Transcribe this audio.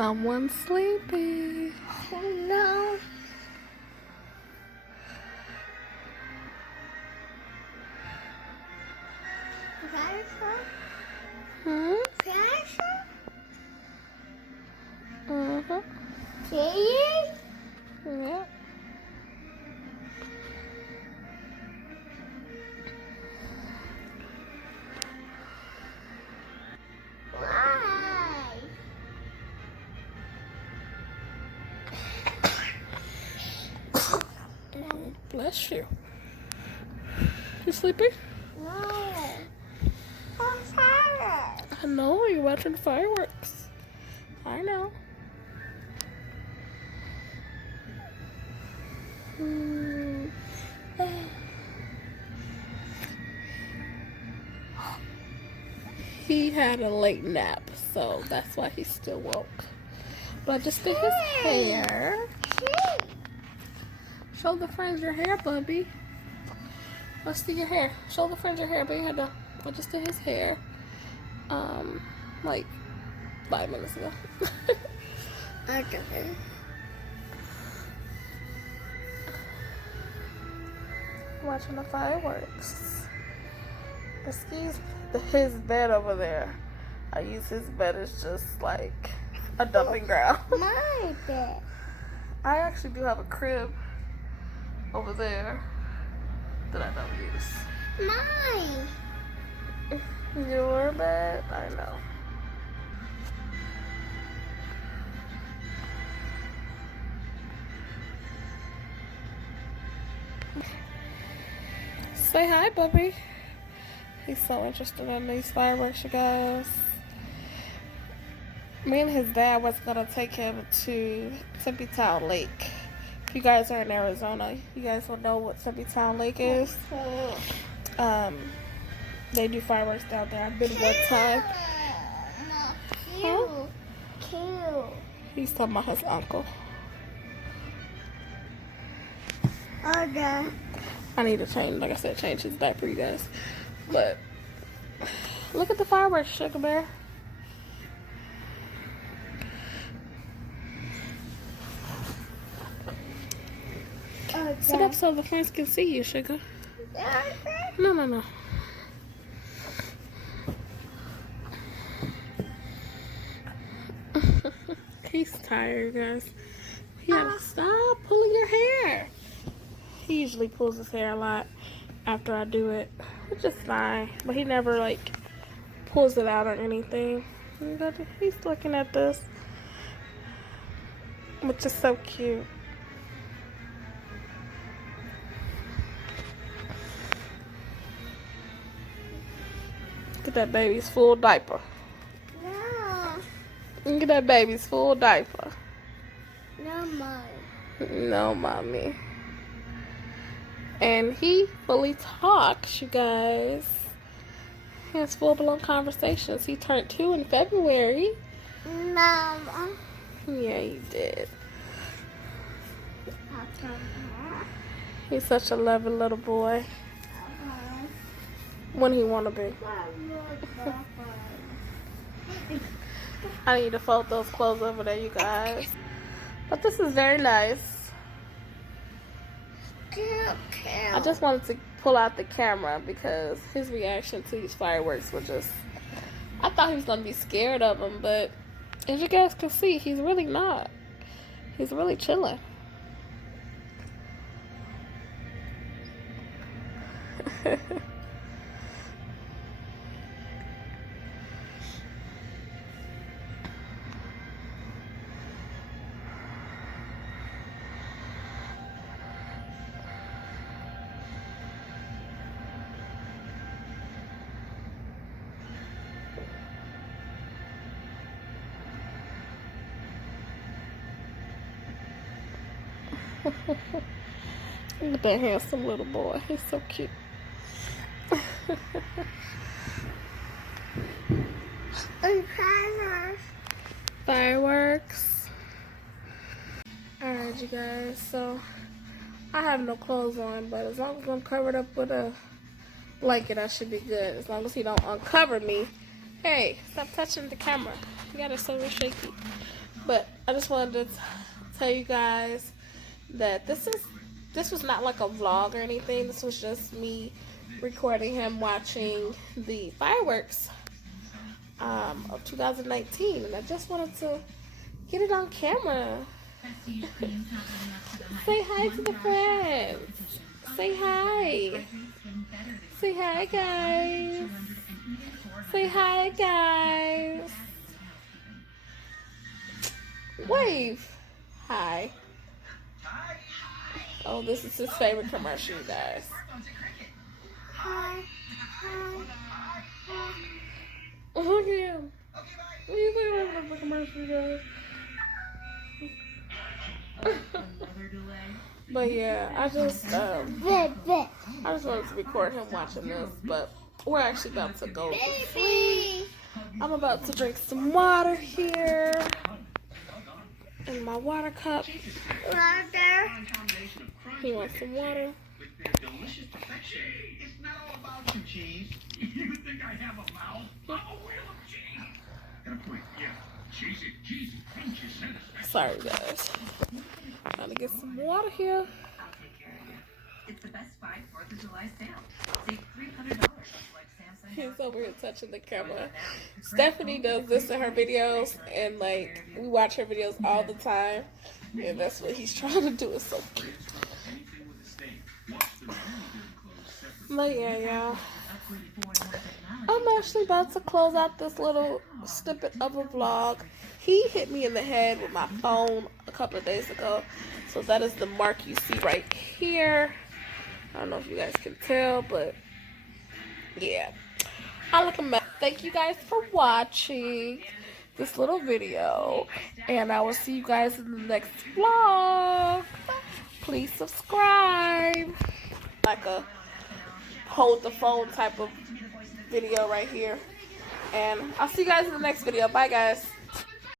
Someone's sleepy. Oh no. Hmm? Mm-hmm. Yeah. Why? Bless you. You sleepy? No. I'm tired. I know, you're watching fireworks. I know. He had a late nap, so that's why he's still woke. But I just did his hair. Show the friends your hair, Bubby. Let's see your hair. Show the friends your hair, but you had to. I just did his hair. Like 5 minutes ago. Okay. Watching the fireworks. Excuse his bed over there. I use his bed as just like a dumping ground. My bed. I actually do have a crib over there that I don't use. Mine. Your bed? I know. Say hi, Bubby. He's so interested in these fireworks, you guys. Me and his dad was gonna take him to Tempe Town Lake. If you guys are in Arizona, you guys will know what Tempe Town Lake is. They do fireworks down there. I've been one time. No, cute. He's talking about his uncle. Okay. I need to change, like I said, change his diaper, you guys. But look at the fireworks, Sugar Bear. Sit up so the friends can see you, Sugar. No. He's tired, guys. You gotta stop pulling your hair. He usually pulls his hair a lot after I do it, which is fine. But he never like pulls it out or anything. He's looking at this, which is so cute. Look at that baby's full diaper. No. Look at that baby's full diaper. No, Mom. No, mommy. And he fully talks, you guys. He has full-blown conversations. He turned 2 in February. No. Yeah, he did. He's such a loving little boy. When he wanna be. I need to fold those clothes over there, you guys. But this is very nice. I just wanted to pull out the camera because his reaction to these fireworks was just... I thought he was going to be scared of them, but as you guys can see, he's really not. He's really chilling. Look at that handsome little boy. He's so cute. Fireworks. Alright, you guys. So, I have no clothes on, but as long as I'm covered up with a blanket, I should be good. As long as he don't uncover me. Hey, stop touching the camera. You got it so shaky. But I just wanted to tell you guys that this was not like a vlog or anything. This was just me recording him watching the fireworks of 2019, and I just wanted to get it on camera. Say hi to the friends. Say hi. Say hi, guys. Say hi, guys. Wave. Hi. Oh, this is his favorite commercial, you guys. Hi. Look at him. What do you think about the commercial, guys? But yeah, I just wanted to record him watching this, but we're actually about to go to sleep. I'm about to drink some water here in my water cup. Water. He wants some water. Sorry, guys. Trying to get some water here. It's the Best Buy 4th of July sale. Save $300 on Samsung. He's over here touching the camera. Stephanie does this in her videos, and like we watch her videos all the time, and that's what he's trying to do. It's so cute. But yeah, y'all. I'm actually about to close out this little snippet of a vlog. He hit me in the head with my phone a couple of days ago, so that is the mark you see right here. I don't know if you guys can tell, but yeah. I look a mess. Thank you guys for watching this little video, and I will see you guys in the next vlog. Please subscribe. Like a hold the phone type of video right here. And I'll see you guys in the next video. Bye, guys.